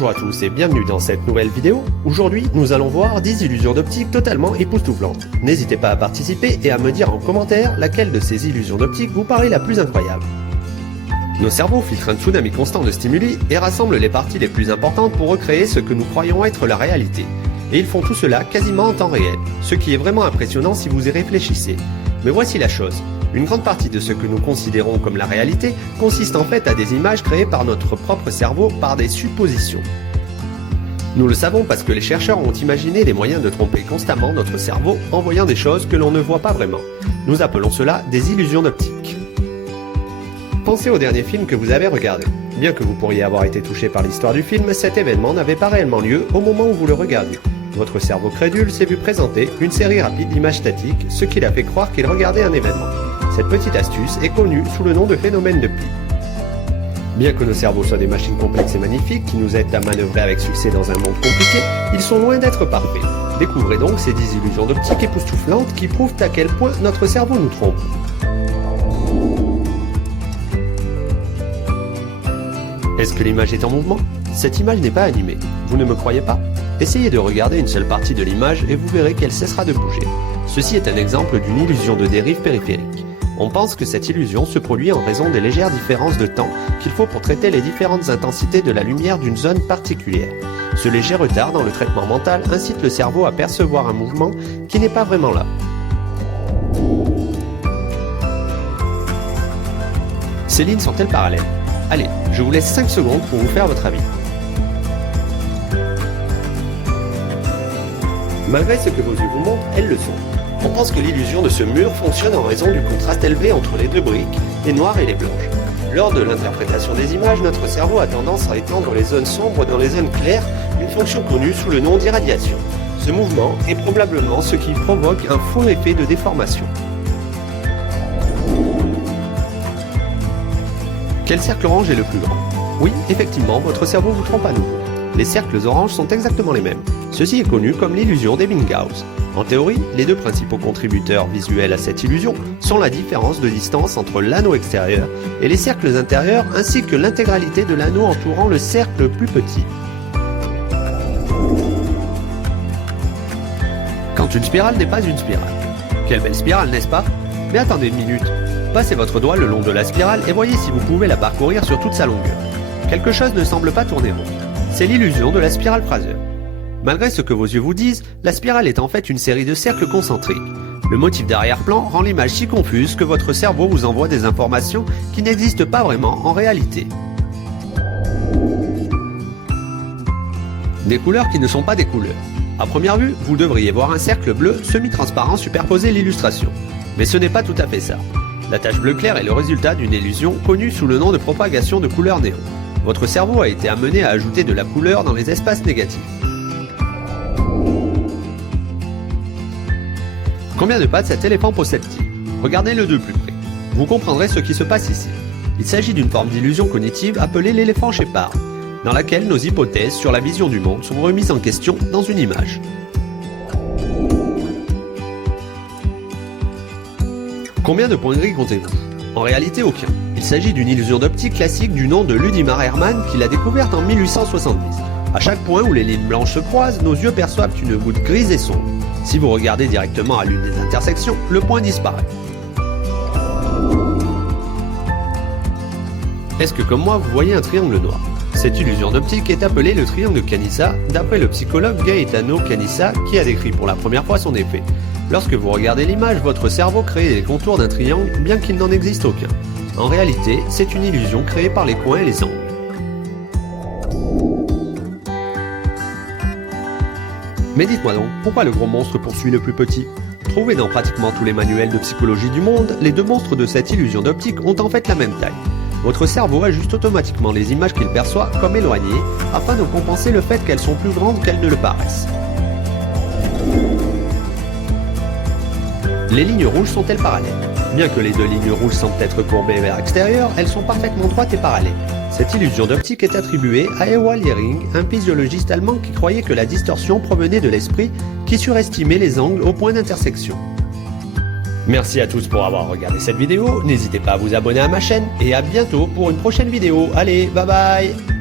Bonjour à tous et bienvenue dans cette nouvelle vidéo. Aujourd'hui, nous allons voir 10 illusions d'optique totalement époustouflantes. N'hésitez pas à participer et à me dire en commentaire laquelle de ces illusions d'optique vous paraît la plus incroyable. Nos cerveaux filtrent un tsunami constant de stimuli et rassemblent les parties les plus importantes pour recréer ce que nous croyons être la réalité. Et ils font tout cela quasiment en temps réel, ce qui est vraiment impressionnant si vous y réfléchissez. Mais voici la chose. Une grande partie de ce que nous considérons comme la réalité consiste en fait à des images créées par notre propre cerveau par des suppositions. Nous le savons parce que les chercheurs ont imaginé des moyens de tromper constamment notre cerveau en voyant des choses que l'on ne voit pas vraiment. Nous appelons cela des illusions d'optique. Pensez au dernier film que vous avez regardé. Bien que vous pourriez avoir été touché par l'histoire du film, cet événement n'avait pas réellement lieu au moment où vous le regardiez. Votre cerveau crédule s'est vu présenter une série rapide d'images statiques, ce qui l'a fait croire qu'il regardait un événement. Cette petite astuce est connue sous le nom de phénomène de Pi. Bien que nos cerveaux soient des machines complexes et magnifiques qui nous aident à manœuvrer avec succès dans un monde compliqué, ils sont loin d'être parfaits. Découvrez donc ces 10 illusions d'optique époustouflantes qui prouvent à quel point notre cerveau nous trompe. Est-ce que l'image est en mouvement? Cette image n'est pas animée. Vous ne me croyez pas? Essayez de regarder une seule partie de l'image et vous verrez qu'elle cessera de bouger. Ceci est un exemple d'une illusion de dérive périphérique. On pense que cette illusion se produit en raison des légères différences de temps qu'il faut pour traiter les différentes intensités de la lumière d'une zone particulière. Ce léger retard dans le traitement mental incite le cerveau à percevoir un mouvement qui n'est pas vraiment là. Ces lignes sont-elles parallèles? Allez, je vous laisse 5 secondes pour vous faire votre avis. Malgré ce que vos yeux vous montrent, elles le sont. On pense que l'illusion de ce mur fonctionne en raison du contraste élevé entre les deux briques, les noires et les blanches. Lors de l'interprétation des images, notre cerveau a tendance à étendre les zones sombres dans les zones claires, une fonction connue sous le nom d'irradiation. Ce mouvement est probablement ce qui provoque un faux effet de déformation. Quel cercle orange est le plus grand? Oui, effectivement, votre cerveau vous trompe à nouveau. Les cercles oranges sont exactement les mêmes. Ceci est connu comme l'illusion d'Ebbinghaus. En théorie, les deux principaux contributeurs visuels à cette illusion sont la différence de distance entre l'anneau extérieur et les cercles intérieurs ainsi que l'intégralité de l'anneau entourant le cercle plus petit. Quand une spirale n'est pas une spirale. Quelle belle spirale, n'est-ce pas? Mais attendez une minute. Passez votre doigt le long de la spirale et voyez si vous pouvez la parcourir sur toute sa longueur. Quelque chose ne semble pas tourner rond. C'est l'illusion de la spirale Fraser. Malgré ce que vos yeux vous disent, la spirale est en fait une série de cercles concentriques. Le motif d'arrière-plan rend l'image si confuse que votre cerveau vous envoie des informations qui n'existent pas vraiment en réalité. Des couleurs qui ne sont pas des couleurs. À première vue, vous devriez voir un cercle bleu semi-transparent superposer l'illustration. Mais ce n'est pas tout à fait ça. La tache bleu clair est le résultat d'une illusion connue sous le nom de propagation de couleur néon. Votre cerveau a été amené à ajouter de la couleur dans les espaces négatifs. Combien de pattes cet éléphant possède-t-il? Regardez-le de plus près. Vous comprendrez ce qui se passe ici. Il s'agit d'une forme d'illusion cognitive appelée l'éléphant Shepard, dans laquelle nos hypothèses sur la vision du monde sont remises en question dans une image. Combien de points gris comptez-vous? En réalité, aucun. Il s'agit d'une illusion d'optique classique du nom de Ludimar Hermann qui l'a découverte en 1870. À chaque point où les lignes blanches se croisent, nos yeux perçoivent une goutte grise et sombre. Si vous regardez directement à l'une des intersections, le point disparaît. Est-ce que comme moi, vous voyez un triangle noir? Cette illusion d'optique est appelée le triangle Canissa, d'après le psychologue Gaetano Canissa qui a décrit pour la première fois son effet. Lorsque vous regardez l'image, votre cerveau crée les contours d'un triangle bien qu'il n'en existe aucun. En réalité, c'est une illusion créée par les coins et les angles. Mais dites-moi donc, pourquoi le gros monstre poursuit le plus petit? Trouvés dans pratiquement tous les manuels de psychologie du monde, les deux monstres de cette illusion d'optique ont en fait la même taille. Votre cerveau ajuste automatiquement les images qu'il perçoit comme éloignées afin de compenser le fait qu'elles sont plus grandes qu'elles ne le paraissent. Les lignes rouges sont-elles parallèles? Bien que les deux lignes rouges semblent être courbées vers l'extérieur, elles sont parfaitement droites et parallèles. Cette illusion d'optique est attribuée à Ewald Hering, un physiologiste allemand qui croyait que la distorsion provenait de l'esprit qui surestimait les angles au point d'intersection. Merci à tous pour avoir regardé cette vidéo, n'hésitez pas à vous abonner à ma chaîne et à bientôt pour une prochaine vidéo. Allez, bye bye!